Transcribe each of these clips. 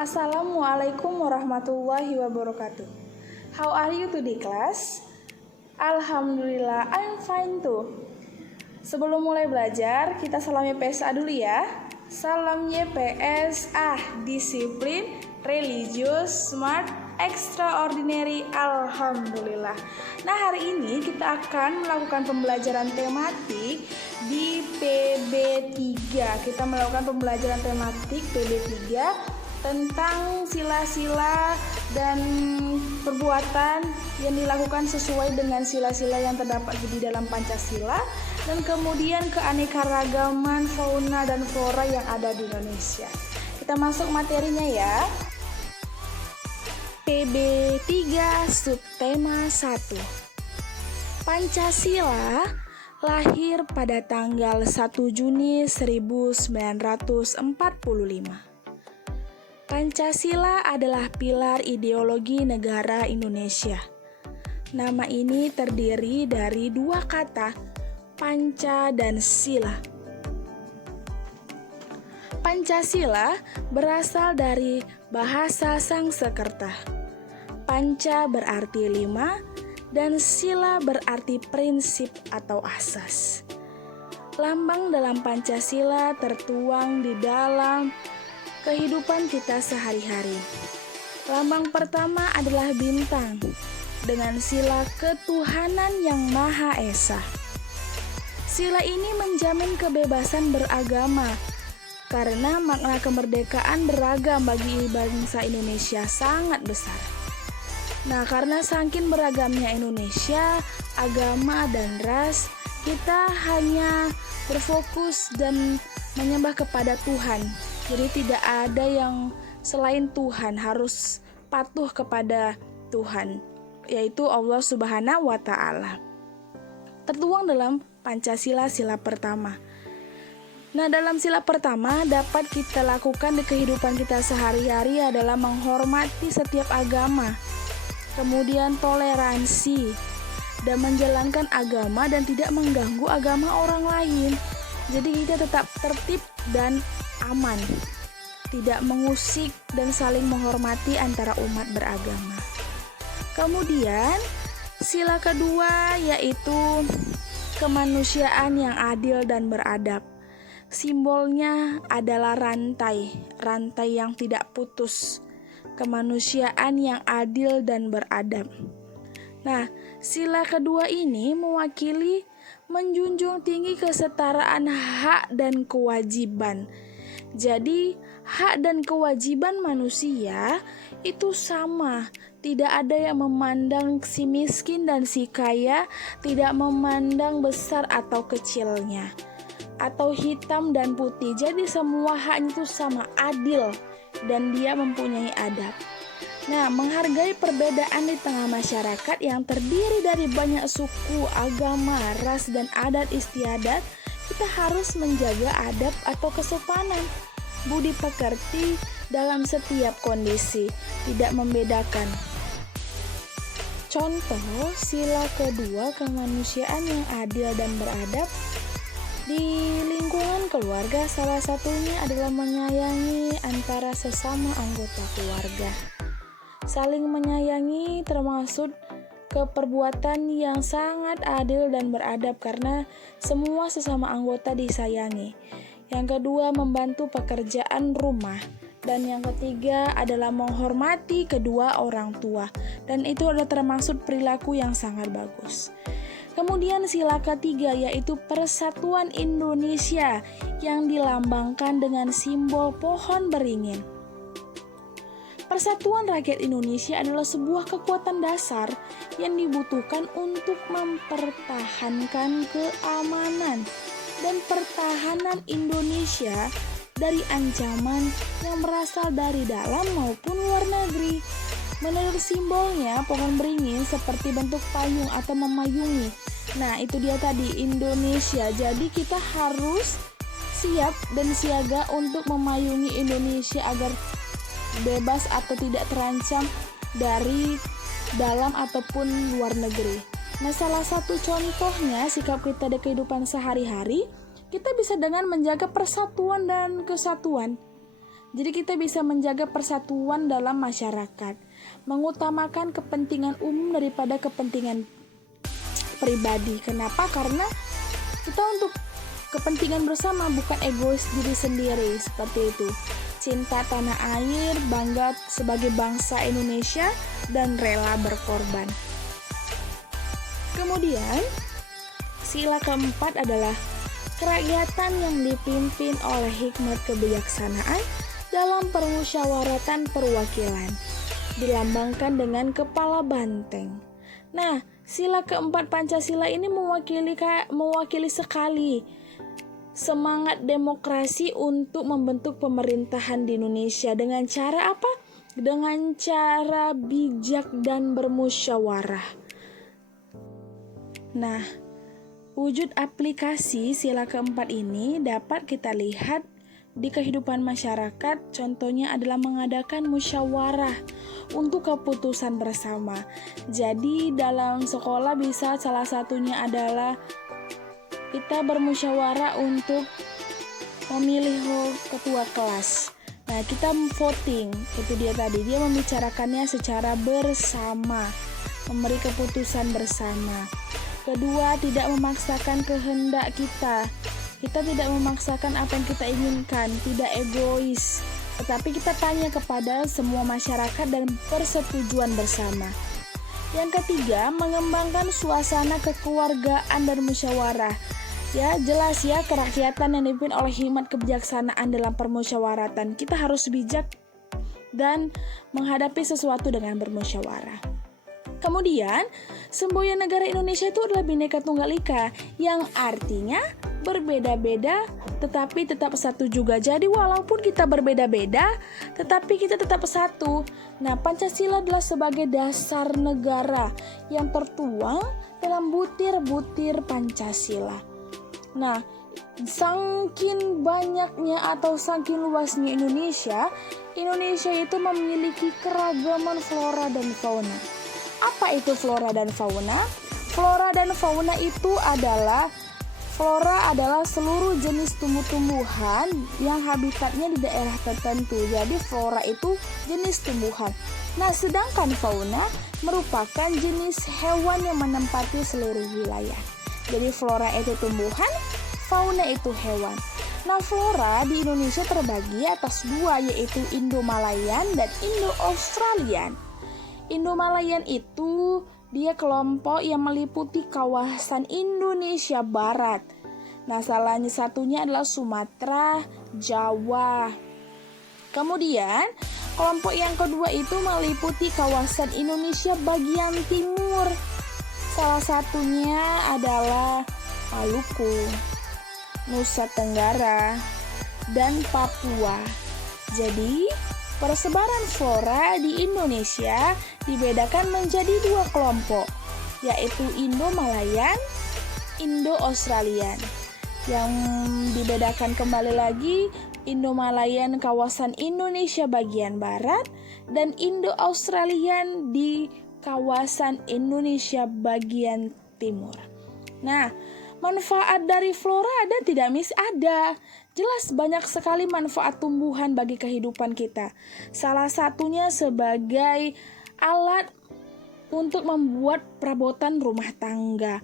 Assalamualaikum warahmatullahi wabarakatuh. How are you today, class? Alhamdulillah, I'm fine too. Sebelum mulai belajar, kita salam YPSA dulu ya. Salam YPSA, disiplin, religius, smart, extraordinary, alhamdulillah. Nah, hari ini kita akan melakukan pembelajaran tematik di PB3. Kita melakukan pembelajaran tematik PB3 tentang sila-sila dan perbuatan yang dilakukan sesuai dengan sila-sila yang terdapat di dalam Pancasila, dan kemudian keanekaragaman fauna dan flora yang ada di Indonesia. Kita masuk materinya ya. PB3 subtema 1. Pancasila lahir pada tanggal 1 Juni 1945. Pancasila adalah pilar ideologi negara Indonesia. Nama ini terdiri dari dua kata, panca dan sila. Pancasila berasal dari bahasa Sangsekerta. Panca berarti 5 dan sila berarti prinsip atau asas. Lambang dalam Pancasila tertuang di dalam kehidupan kita sehari-hari. Lambang pertama adalah bintang dengan sila ketuhanan yang Maha Esa. Sila ini menjamin kebebasan beragama karena makna kemerdekaan beragam bagi bangsa Indonesia sangat besar. Nah, karena saking beragamnya Indonesia, agama dan ras, kita hanya berfokus dan menyembah kepada Tuhan. Jadi tidak ada yang selain Tuhan, harus patuh kepada Tuhan, yaitu Allah Subhanahu wa Ta'ala. Tertuang dalam Pancasila sila pertama. Nah, dalam sila pertama dapat kita lakukan di kehidupan kita sehari-hari adalah menghormati setiap agama, kemudian toleransi, dan menjalankan agama dan tidak mengganggu agama orang lain. Jadi kita tetap tertib dan aman, tidak mengusik dan saling menghormati antara umat beragama. Kemudian sila kedua yaitu kemanusiaan yang adil dan beradab. Simbolnya adalah rantai yang tidak putus. Kemanusiaan yang adil dan beradab. Nah, sila kedua ini mewakili menjunjung tinggi kesetaraan hak dan kewajiban. Jadi, hak dan kewajiban manusia itu sama. Tidak ada yang memandang si miskin dan si kaya, tidak memandang besar atau kecilnya, atau hitam dan putih. Jadi semua hak itu sama, adil, dan dia mempunyai adab. Nah, menghargai perbedaan di tengah masyarakat yang terdiri dari banyak suku, agama, ras, dan adat istiadat, kita harus menjaga adab atau kesopanan, budi pekerti dalam setiap kondisi, tidak membedakan. Contoh, sila kedua kemanusiaan yang adil dan beradab di lingkungan keluarga, salah satunya adalah menyayangi antara sesama anggota keluarga. Saling menyayangi termasuk keperbuatan yang sangat adil dan beradab karena semua sesama anggota disayangi. Yang kedua, membantu pekerjaan rumah. Dan yang ketiga adalah menghormati kedua orang tua. Dan itu adalah termasuk perilaku yang sangat bagus. Kemudian sila ketiga yaitu Persatuan Indonesia yang dilambangkan dengan simbol pohon beringin. Persatuan rakyat Indonesia adalah sebuah kekuatan dasar yang dibutuhkan untuk mempertahankan keamanan dan pertahanan Indonesia dari ancaman yang berasal dari dalam maupun luar negeri. Menurut simbolnya, pohon beringin seperti bentuk payung atau memayungi. Nah, itu dia tadi Indonesia. Jadi kita harus siap dan siaga untuk memayungi Indonesia agar bebas atau tidak terancam dari dalam ataupun luar negeri. Nah, salah satu contohnya sikap kita di kehidupan sehari-hari, kita bisa dengan menjaga persatuan dan kesatuan. Jadi kita bisa menjaga persatuan dalam masyarakat, mengutamakan kepentingan umum daripada kepentingan pribadi. Kenapa? Karena kita untuk kepentingan bersama, bukan egois diri sendiri, seperti itu. Cinta tanah air, bangga sebagai bangsa Indonesia, dan rela berkorban. Kemudian, sila keempat adalah kerakyatan yang dipimpin oleh hikmat kebijaksanaan dalam permusyawaratan perwakilan, dilambangkan dengan kepala banteng. Nah, sila keempat Pancasila ini mewakili sekali semangat demokrasi untuk membentuk pemerintahan di Indonesia dengan cara apa? Dengan cara bijak dan bermusyawarah. Nah, wujud aplikasi sila keempat ini dapat kita lihat di kehidupan masyarakat. Contohnya adalah mengadakan musyawarah untuk keputusan bersama. Jadi dalam sekolah bisa salah satunya adalah kita bermusyawarah untuk memilih ketua kelas. Nah, kita voting, itu dia tadi, dia membicarakannya secara bersama, memberi keputusan bersama. Kedua, tidak memaksakan kehendak kita. Kita tidak memaksakan apa yang kita inginkan, tidak egois, tetapi kita tanya kepada semua masyarakat dan persetujuan bersama. Yang ketiga, mengembangkan suasana kekeluargaan dan musyawarah. Ya, jelas ya, kerakyatan yang dipimpin oleh hikmat kebijaksanaan dalam permusyawaratan. Kita harus bijak dan menghadapi sesuatu dengan bermusyawarah. Kemudian, semboyan negara Indonesia itu adalah Bhinneka Tunggal Ika, yang artinya berbeda-beda tetapi tetap satu juga. Jadi walaupun kita berbeda-beda tetapi kita tetap satu. Nah, Pancasila adalah sebagai dasar negara yang tertuang dalam butir-butir Pancasila. Nah, saking banyaknya atau saking luasnya Indonesia itu memiliki keragaman flora dan fauna. Apa itu flora dan fauna? Flora dan fauna itu adalah seluruh jenis tumbuh-tumbuhan yang habitatnya di daerah tertentu. Jadi flora itu jenis tumbuhan. Nah, sedangkan fauna merupakan jenis hewan yang menempati seluruh wilayah. Jadi flora itu tumbuhan, fauna itu hewan. Nah, flora di Indonesia terbagi atas dua, yaitu Indo-Malayan dan Indo-Australian. Indo-Malayan itu dia kelompok yang meliputi kawasan Indonesia Barat. Nah, salah satunya adalah Sumatera, Jawa. Kemudian, kelompok yang kedua itu meliputi kawasan Indonesia bagian timur. Salah satunya adalah Maluku, Nusa Tenggara, dan Papua. Jadi, persebaran flora di Indonesia dibedakan menjadi dua kelompok, yaitu Indo-Malayan, Indo-Australian. Yang dibedakan kembali lagi, Indo-Malayan kawasan Indonesia bagian barat dan Indo-Australian di kawasan Indonesia bagian timur. Nah, manfaat dari flora ada tidak, Miss? Ada. Jelas banyak sekali manfaat tumbuhan bagi kehidupan kita. Salah satunya sebagai alat untuk membuat perabotan rumah tangga.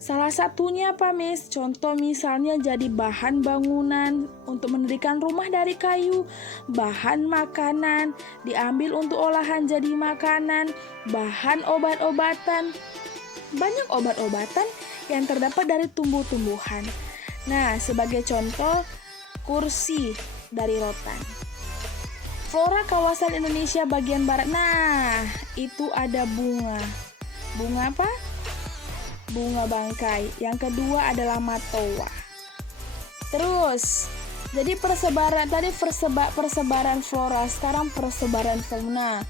Salah satunya apa, Miss? Contoh misalnya jadi bahan bangunan untuk mendirikan rumah dari kayu, bahan makanan diambil untuk olahan jadi makanan, bahan obat-obatan. Banyak obat-obatan yang terdapat dari tumbuh-tumbuhan. Nah, sebagai contoh, kursi dari rotan. Flora kawasan Indonesia bagian barat. Nah, itu ada bunga. Bunga apa? Bunga bangkai. Yang kedua adalah matoa. Terus, jadi persebaran flora, sekarang persebaran fauna.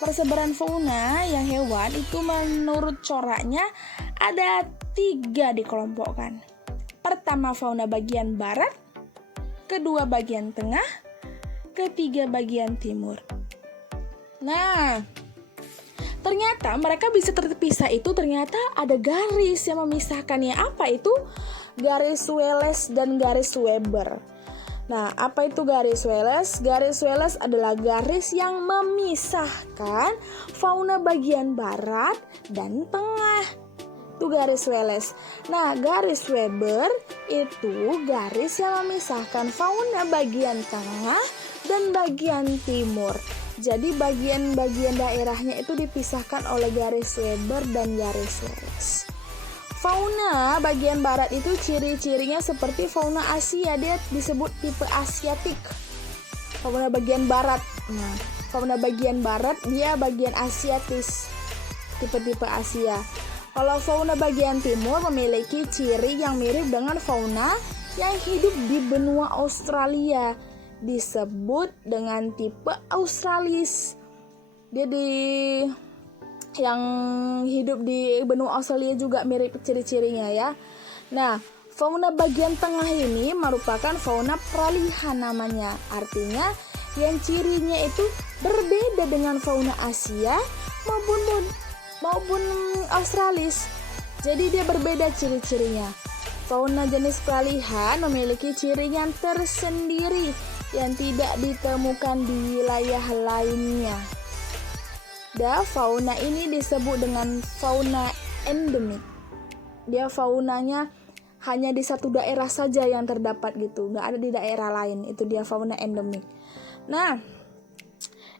Persebaran fauna yang hewan itu menurut coraknya ada 3 dikelompokkan. Pertama fauna bagian barat, kedua bagian tengah, ketiga bagian timur. Nah, ternyata mereka bisa terpisah itu ternyata ada garis yang memisahkannya. Apa itu? Garis Wallace dan garis Weber. Nah, apa itu garis Wallace? Garis Wallace adalah garis yang memisahkan fauna bagian barat dan tengah. Itu garis Wallace. Nah, garis Weber itu garis yang memisahkan fauna bagian tengah dan bagian timur. Jadi bagian-bagian daerahnya itu dipisahkan oleh garis Weber dan garis Wallace. Fauna bagian barat itu ciri-cirinya seperti fauna Asia, dia disebut tipe Asiatik. Fauna bagian barat. Nah, fauna bagian barat dia bagian Asiatis, tipe-tipe Asia. Kalau fauna bagian timur memiliki ciri yang mirip dengan fauna yang hidup di benua Australia, disebut dengan tipe Australis. Dia yang hidup di benua Australia juga mirip ciri-cirinya ya. Nah, fauna bagian tengah ini merupakan fauna peralihan namanya. Artinya yang cirinya itu berbeda dengan fauna Asia maupun Australis. Jadi dia berbeda ciri-cirinya. Fauna jenis peralihan memiliki ciri yang tersendiri yang tidak ditemukan di wilayah lainnya. Fauna ini disebut dengan fauna endemik. Dia faunanya hanya di satu daerah saja yang terdapat gitu, nggak ada di daerah lain. Itu dia fauna endemik. Nah,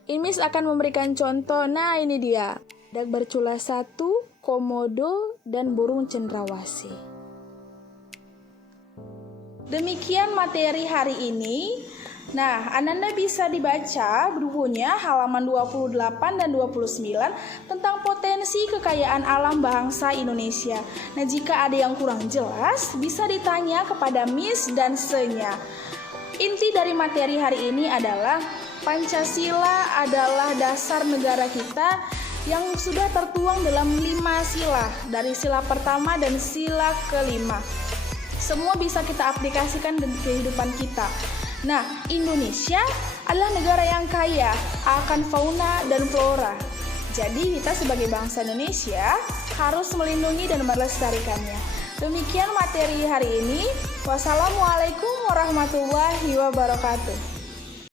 Inmis akan memberikan contoh. Nah, ini dia. Badak bercula 1, komodo, dan burung cendrawasih. Demikian materi hari ini. Nah, Ananda bisa dibaca bukunya halaman 28 dan 29 tentang potensi kekayaan alam bangsa Indonesia. Nah, jika ada yang kurang jelas, bisa ditanya kepada Miss dan Senya. Inti dari materi hari ini adalah Pancasila adalah dasar negara kita yang sudah tertuang dalam 5 sila, dari sila pertama dan sila kelima. Semua bisa kita aplikasikan di kehidupan kita. Nah, Indonesia adalah negara yang kaya akan fauna dan flora. Jadi kita sebagai bangsa Indonesia harus melindungi dan melestarikannya. Demikian materi hari ini. Wassalamualaikum warahmatullahi wabarakatuh.